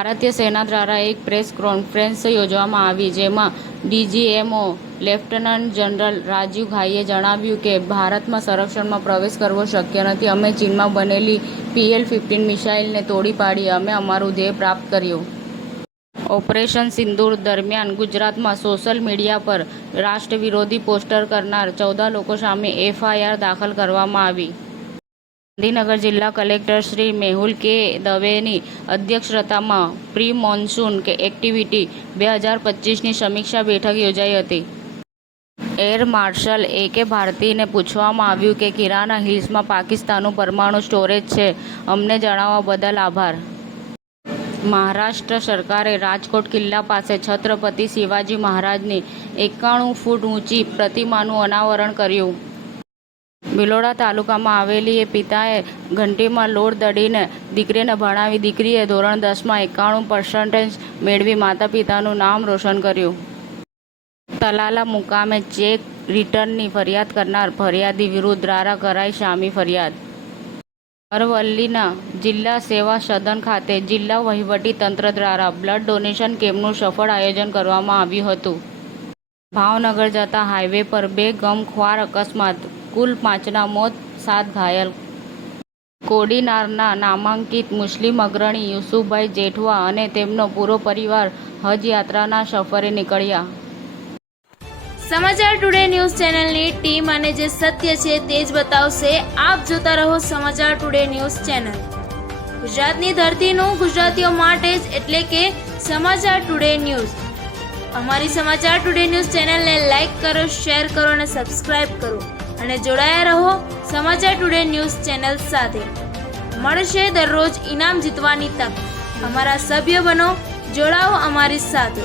ભારતીય સેના દ્વારા એક પ્રેસ કોન્ફરન્સ યોજવામાં આવી, જેમાં ડીજીએમઓ લેફ્ટનન્ટ જનરલ રાજીવ ઘાઈએ જણાવ્યું કે ભારતમાં સંરક્ષણમાં પ્રવેશ કરવો શક્ય નથી. અમે ચીનમાં બનેલી PL-15 મિસાઇલને તોડી પાડી અમે અમારું ધ્યેય પ્રાપ્ત કર્યું. ઓપરેશન સિંદૂર દરમિયાન ગુજરાતમાં સોશિયલ મીડિયા પર રાષ્ટ્રવિરોધી પોસ્ટર કરનાર 14 લોકો સામે FIR દાખલ કરવામાં આવી. ગાંધીનગર જિલ્લા કલેક્ટર શ્રી મેહુલ કે. દવેની અધ્યક્ષતામાં પ્રી મોન્સૂન એક્ટિવિટી 2025ની સમીક્ષા બેઠક યોજાઈ હતી. Air marshal A.K. ભારતીને પૂછવામાં આવ્યું કે કિરાના હિલ્સમાં પાકિસ્તાનનું પરમાણુ સ્ટોરેજ છે. અમને જણાવવા બદલ આભાર. મહારાષ્ટ્ર સરકારે રાજકોટ કિલ્લા પાસે છત્રપતિ શિવાજી મહારાજની 91 ફૂટ ઊંચી પ્રતિમાનું અનાવરણ કર્યું. ભિલોડા તાલુકામાં આવેલી પિતાએ ઘંટીમાં લોટ દળીને દીકરીને ભણાવી દીકરીએ ધોરણ 10માં 91% મેળવી માતા પિતાનું નામ રોશન કર્યું. તલાલા મુકામે ચેક રિટર્નની ફરિયાદ કરનાર ફરિયાદી વિરુદ્ધ દ્વારા કરાઈ સામી ફરિયાદ. અરવલ્લીના જિલ્લા સેવા સદન ખાતે જિલ્લા વહીવટી તંત્ર દ્વારા બ્લડ ડોનેશન કેમ્પનું સફળ આયોજન કરવામાં આવ્યું હતું. ભાવનગર જતા હાઈવે પર 2 ગમખ્વાર અકસ્માત, કુલ 5ના મોત, 7 ઘાયલ. કોડીનારના નામાંકિત મુસ્લિમ અગ્રણી યુસુફભાઈ જેઠવા અને તેમનો પૂરો પરિવાર હજ યાત્રાના સફરે નીકળ્યા. સમાચાર ટુડે ન્યૂઝ ચેનલની ટીમ અને જે સત્ય છે તે જ બતાવશે. આપ જોતા રહો સમાચાર ટુડે ન્યૂઝ ચેનલ. ગુજરાતની ધરતીનું ગુજરાતીઓ માટે જ, એટલે કે સમાચાર ટુડે ન્યૂઝ. અમારી સમાચાર ટુડે ન્યૂઝ ચેનલને લાઈક કરો, શેર કરો અને સબસ્ક્રાઇબ કરો અને જોડાયા રહો સમાચાર ટુડે ન્યૂઝ ચેનલ સાથે. મળશે દરરોજ ઇનામ જીતવાની તક. અમારા સભ્ય બનો, જોડાઓ અમારી સાથે.